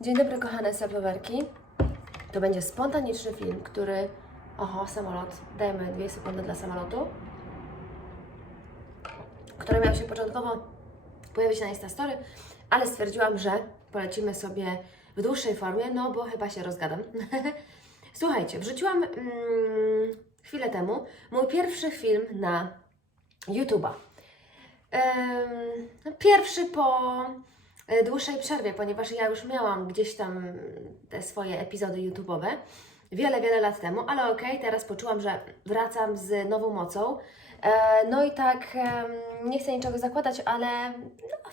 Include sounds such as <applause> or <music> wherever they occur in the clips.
Dzień dobry, kochane sabowerki. To będzie spontaniczny film, który. Oho, samolot. Dajmy dwie sekundy dla samolotu. Który miał się początkowo pojawić na Instastory, ale stwierdziłam, że polecimy sobie w dłuższej formie, no bo chyba się rozgadam. <laughs> Słuchajcie, wrzuciłam mm, chwilę temu mój pierwszy film na YouTube'a. Pierwszy po dłuższej przerwie, ponieważ ja już miałam gdzieś tam te swoje epizody YouTube'owe wiele, wiele lat temu, ale okej, teraz poczułam, że wracam z nową mocą. E, no i tak, nie chcę niczego zakładać, ale no,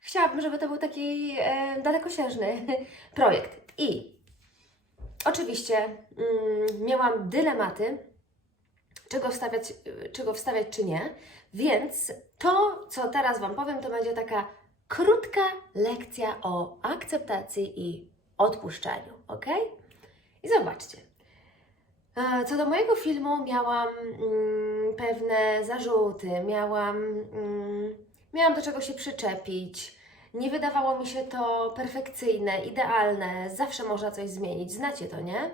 chciałabym, żeby to był taki e, dalekosiężny <laughs> projekt. I oczywiście mm, miałam dylematy, czego wstawiać, czego wstawiać czy nie. Więc to, co teraz Wam powiem, to będzie taka krótka lekcja o akceptacji i odpuszczaniu, ok? I zobaczcie. E, Co do mojego filmu, miałam mm, pewne zarzuty, miałam, mm, miałam do czego się przyczepić. Nie wydawało mi się to perfekcyjne, idealne, zawsze można coś zmienić. Znacie to, nie?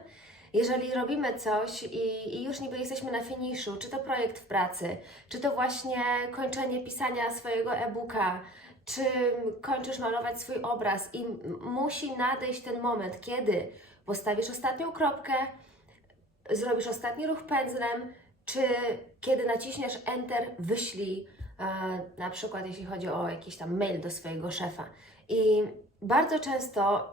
Jeżeli robimy coś i, i już niby jesteśmy na finiszu, czy to projekt w pracy, czy to właśnie kończenie pisania swojego e-booka, czy kończysz malować swój obraz i musi nadejść ten moment, kiedy postawisz ostatnią kropkę, zrobisz ostatni ruch pędzlem, czy kiedy naciśniesz Enter, wyślij e, na przykład jeśli chodzi o jakiś tam mail do swojego szefa. I bardzo często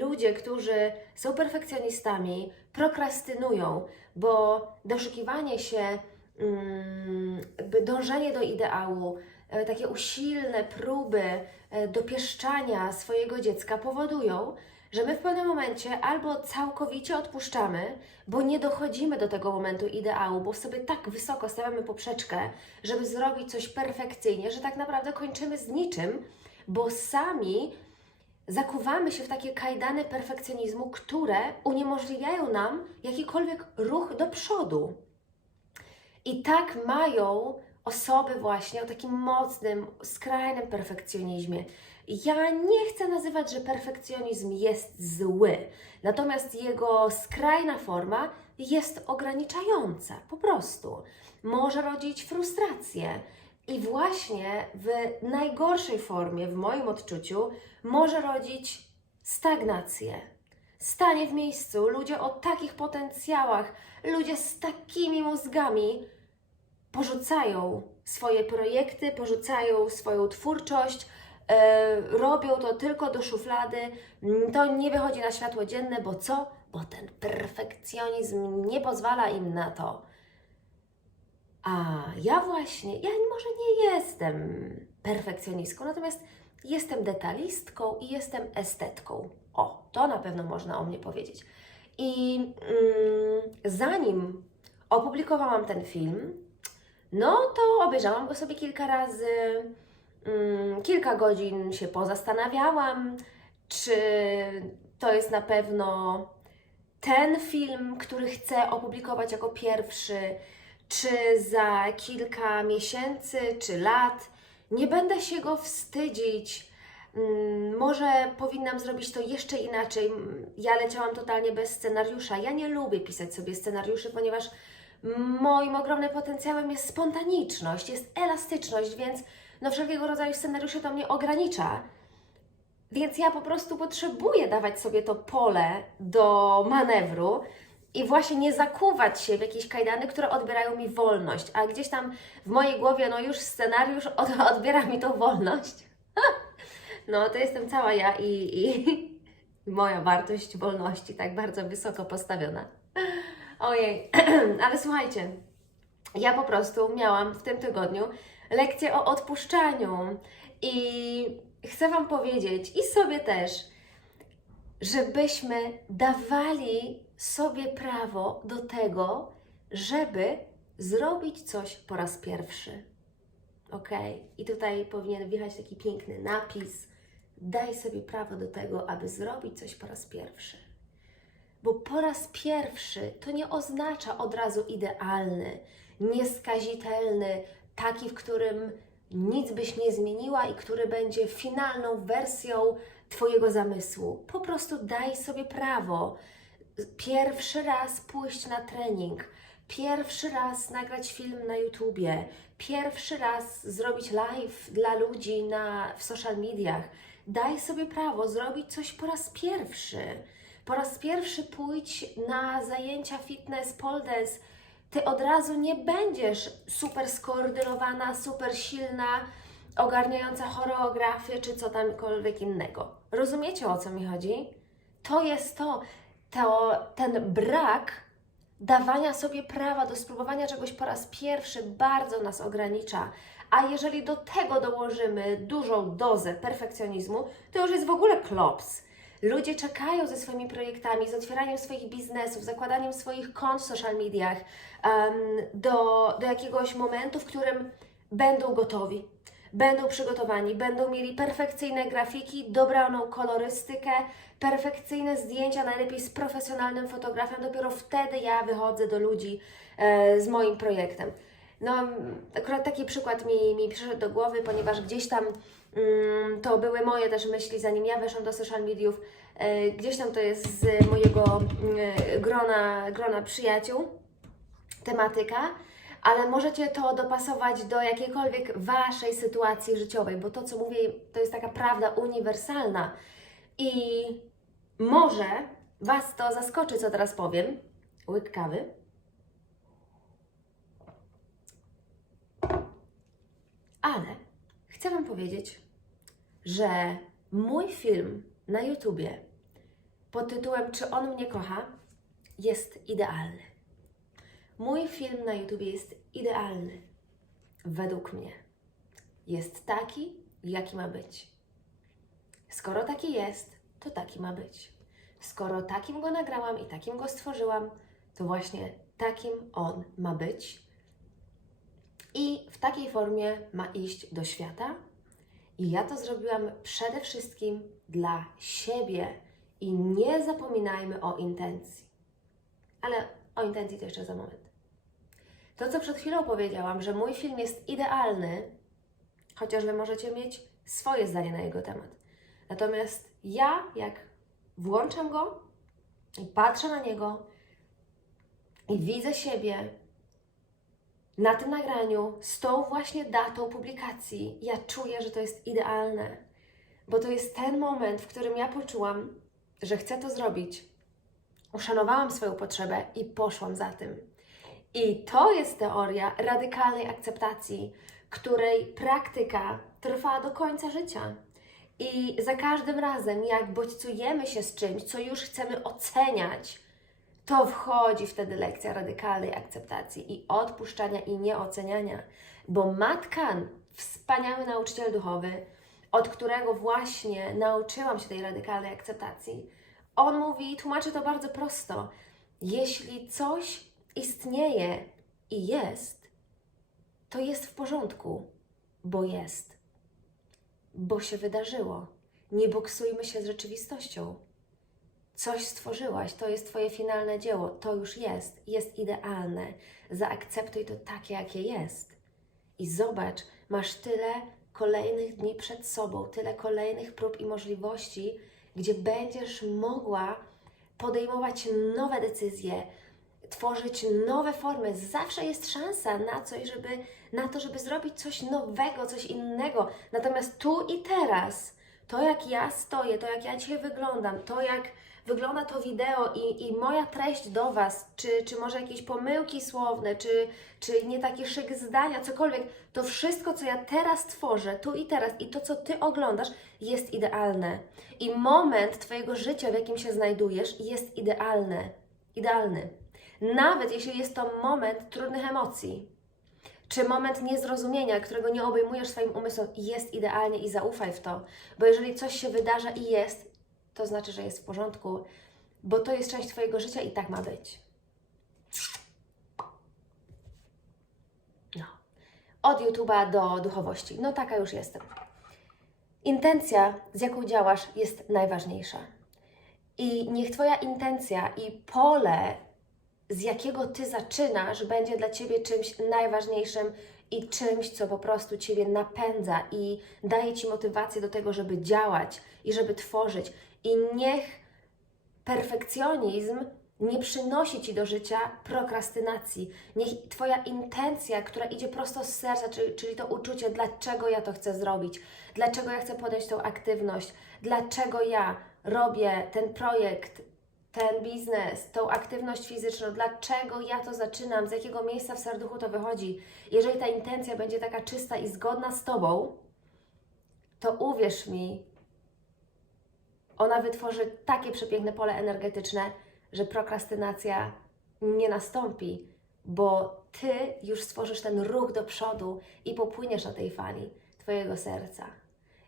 ludzie, którzy są perfekcjonistami, prokrastynują, bo doszukiwanie się, mm, dążenie do ideału, takie usilne próby e, dopieszczania swojego dziecka powodują, że my w pewnym momencie albo całkowicie odpuszczamy, bo nie dochodzimy do tego momentu ideału, bo sobie tak wysoko stawiamy poprzeczkę, żeby zrobić coś perfekcyjnie, że tak naprawdę kończymy z niczym, bo sami zakuwamy się w takie kajdany perfekcjonizmu, które uniemożliwiają nam jakikolwiek ruch do przodu. I tak mają osoby właśnie o takim mocnym, skrajnym perfekcjonizmie. Ja nie chcę nazywać, że perfekcjonizm jest zły, natomiast jego skrajna forma jest ograniczająca, po prostu. Może rodzić frustrację. I właśnie w najgorszej formie, w moim odczuciu, może rodzić stagnację. Stanie w miejscu, ludzie o takich potencjałach, ludzie z takimi mózgami porzucają swoje projekty, porzucają swoją twórczość, e, robią to tylko do szuflady. Mm, To nie wychodzi na światło dzienne, bo co? Bo ten perfekcjonizm nie pozwala im na to. A ja właśnie, ja może nie jestem perfekcjonistką, natomiast jestem detalistką i jestem estetką. O, to na pewno można o mnie powiedzieć. I mm, zanim opublikowałam ten film, no to obejrzałam go sobie kilka razy, mm, kilka godzin się pozastanawiałam, czy to jest na pewno ten film, który chcę opublikować jako pierwszy, czy za kilka miesięcy, czy lat. Nie będę się go wstydzić. Mm, Może powinnam zrobić to jeszcze inaczej. Ja leciałam totalnie bez scenariusza. Ja nie lubię pisać sobie scenariuszy, ponieważ moim ogromnym potencjałem jest spontaniczność, jest elastyczność, więc no wszelkiego rodzaju scenariusze to mnie ogranicza. Więc ja po prostu potrzebuję dawać sobie to pole do manewru i właśnie nie zakuwać się w jakieś kajdany, które odbierają mi wolność. A gdzieś tam w mojej głowie, no już scenariusz od, <laughs> odbiera mi tą wolność. <laughs> No to jestem cała ja i, <laughs> i moja wartość wolności tak bardzo wysoko postawiona. Ojej, <clears throat> ale słuchajcie, ja po prostu miałam w tym tygodniu lekcję o odpuszczaniu i chcę Wam powiedzieć i sobie też, żebyśmy dawali sobie prawo do tego, żeby zrobić coś po raz pierwszy. Ok? I tutaj powinien wjechać taki piękny napis: Daj sobie prawo do tego, aby zrobić coś po raz pierwszy. Bo po raz pierwszy to nie oznacza od razu idealny, nieskazitelny, taki, w którym nic byś nie zmieniła i który będzie finalną wersją Twojego zamysłu. Po prostu daj sobie prawo pierwszy raz pójść na trening, pierwszy raz nagrać film na YouTubie, pierwszy raz zrobić live dla ludzi na, w social mediach. Daj sobie prawo zrobić coś po raz pierwszy. Po raz pierwszy pójdź na zajęcia fitness, pole dance. Ty od razu nie będziesz super skoordynowana, super silna, ogarniająca choreografię czy co tamkolwiek innego. Rozumiecie o co mi chodzi? To jest to, to ten brak dawania sobie prawa do spróbowania czegoś po raz pierwszy bardzo nas ogranicza. A jeżeli do tego dołożymy dużą dozę perfekcjonizmu, to już jest w ogóle klops. Ludzie czekają ze swoimi projektami, z otwieraniem swoich biznesów, zakładaniem swoich kont w social mediach em, do, do jakiegoś momentu, w którym będą gotowi, będą przygotowani, będą mieli perfekcyjne grafiki, dobraną kolorystykę, perfekcyjne zdjęcia, najlepiej z profesjonalnym fotografem. Dopiero wtedy ja wychodzę do ludzi e, z moim projektem. No, akurat taki przykład mi, mi przyszedł do głowy, ponieważ gdzieś tam mm, to były moje też myśli, zanim ja weszłam do social mediów, e, gdzieś tam to jest z mojego mm, grona, grona przyjaciół tematyka, ale możecie to dopasować do jakiejkolwiek Waszej sytuacji życiowej, bo to, co mówię, to jest taka prawda uniwersalna i może Was to zaskoczy, co teraz powiem. Łyk kawy. Ale chcę Wam powiedzieć, że mój film na YouTubie pod tytułem Czy on mnie kocha jest idealny. Mój film na YouTubie jest idealny. Według mnie. Jest taki, jaki ma być. Skoro taki jest, to taki ma być. Skoro takim go nagrałam i takim go stworzyłam, to właśnie takim on ma być. I w takiej formie ma iść do świata. I ja to zrobiłam przede wszystkim dla siebie. I nie zapominajmy o intencji. Ale o intencji to jeszcze za moment. To, co przed chwilą powiedziałam, że mój film jest idealny, chociaż Wy możecie mieć swoje zdanie na jego temat. Natomiast ja, jak włączam go i patrzę na niego i widzę siebie na tym nagraniu z tą właśnie datą publikacji, ja czuję, że to jest idealne, bo to jest ten moment, w którym ja poczułam, że chcę to zrobić. Uszanowałam swoją potrzebę i poszłam za tym. I to jest teoria radykalnej akceptacji, której praktyka trwa do końca życia. I za każdym razem, jak bodźcujemy się z czymś, co już chcemy oceniać, to wchodzi wtedy lekcja radykalnej akceptacji i odpuszczania i nieoceniania. Bo Matkan, wspaniały nauczyciel duchowy, od którego właśnie nauczyłam się tej radykalnej akceptacji, on mówi tłumaczy to bardzo prosto. Jeśli coś istnieje i jest, to jest w porządku, bo jest, bo się wydarzyło. Nie boksujmy się z rzeczywistością. Coś stworzyłaś, to jest Twoje finalne dzieło, to już jest, jest idealne. Zaakceptuj to takie, jakie jest. I zobacz, masz tyle kolejnych dni przed sobą, tyle kolejnych prób i możliwości, gdzie będziesz mogła podejmować nowe decyzje, tworzyć nowe formy. Zawsze jest szansa na coś, żeby, na to, żeby zrobić coś nowego, coś innego. Natomiast tu i teraz, to jak ja stoję, to jak ja dzisiaj wyglądam, to jak wygląda to wideo i, i moja treść do Was, czy, czy może jakieś pomyłki słowne, czy, czy nie taki szyk zdania, cokolwiek, to wszystko, co ja teraz tworzę, tu i teraz i to, co Ty oglądasz, jest idealne. I moment Twojego życia, w jakim się znajdujesz, jest idealny. Idealny. Nawet jeśli jest to moment trudnych emocji, czy moment niezrozumienia, którego nie obejmujesz swoim umysłem, jest idealnie i zaufaj w to. Bo jeżeli coś się wydarza i jest, to znaczy, że jest w porządku, bo to jest część Twojego życia i tak ma być. No. Od YouTube'a do duchowości. No taka już jestem. Intencja, z jaką działasz, jest najważniejsza. I niech Twoja intencja i pole, z jakiego Ty zaczynasz, będzie dla Ciebie czymś najważniejszym i czymś, co po prostu Ciebie napędza i daje Ci motywację do tego, żeby działać i żeby tworzyć. I niech perfekcjonizm nie przynosi Ci do życia prokrastynacji. Niech Twoja intencja, która idzie prosto z serca, czyli, czyli to uczucie, dlaczego ja to chcę zrobić, dlaczego ja chcę podjąć tą aktywność, dlaczego ja robię ten projekt, ten biznes, tą aktywność fizyczną, dlaczego ja to zaczynam, z jakiego miejsca w serduchu to wychodzi. Jeżeli ta intencja będzie taka czysta i zgodna z Tobą, to uwierz mi, ona wytworzy takie przepiękne pole energetyczne, że prokrastynacja nie nastąpi, bo Ty już stworzysz ten ruch do przodu i popłyniesz na tej fali Twojego serca.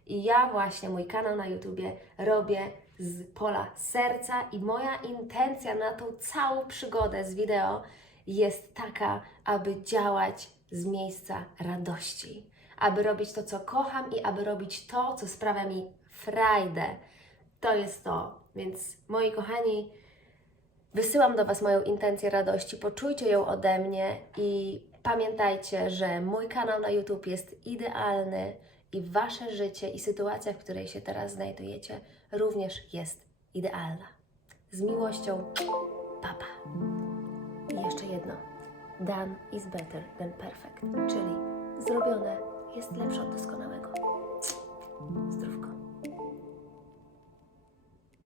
I ja właśnie mój kanał na YouTubie robię z pola serca i moja intencja na tą całą przygodę z wideo jest taka, aby działać z miejsca radości, aby robić to, co kocham i aby robić to, co sprawia mi frajdę. To jest to. Więc moi kochani, wysyłam do Was moją intencję radości. Poczujcie ją ode mnie i pamiętajcie, że mój kanał na YouTube jest idealny i Wasze życie i sytuacja, w której się teraz znajdujecie, również jest idealna. Z miłością, papa. I jeszcze jedno. Done is better than perfect, czyli zrobione jest lepsze od doskonałego.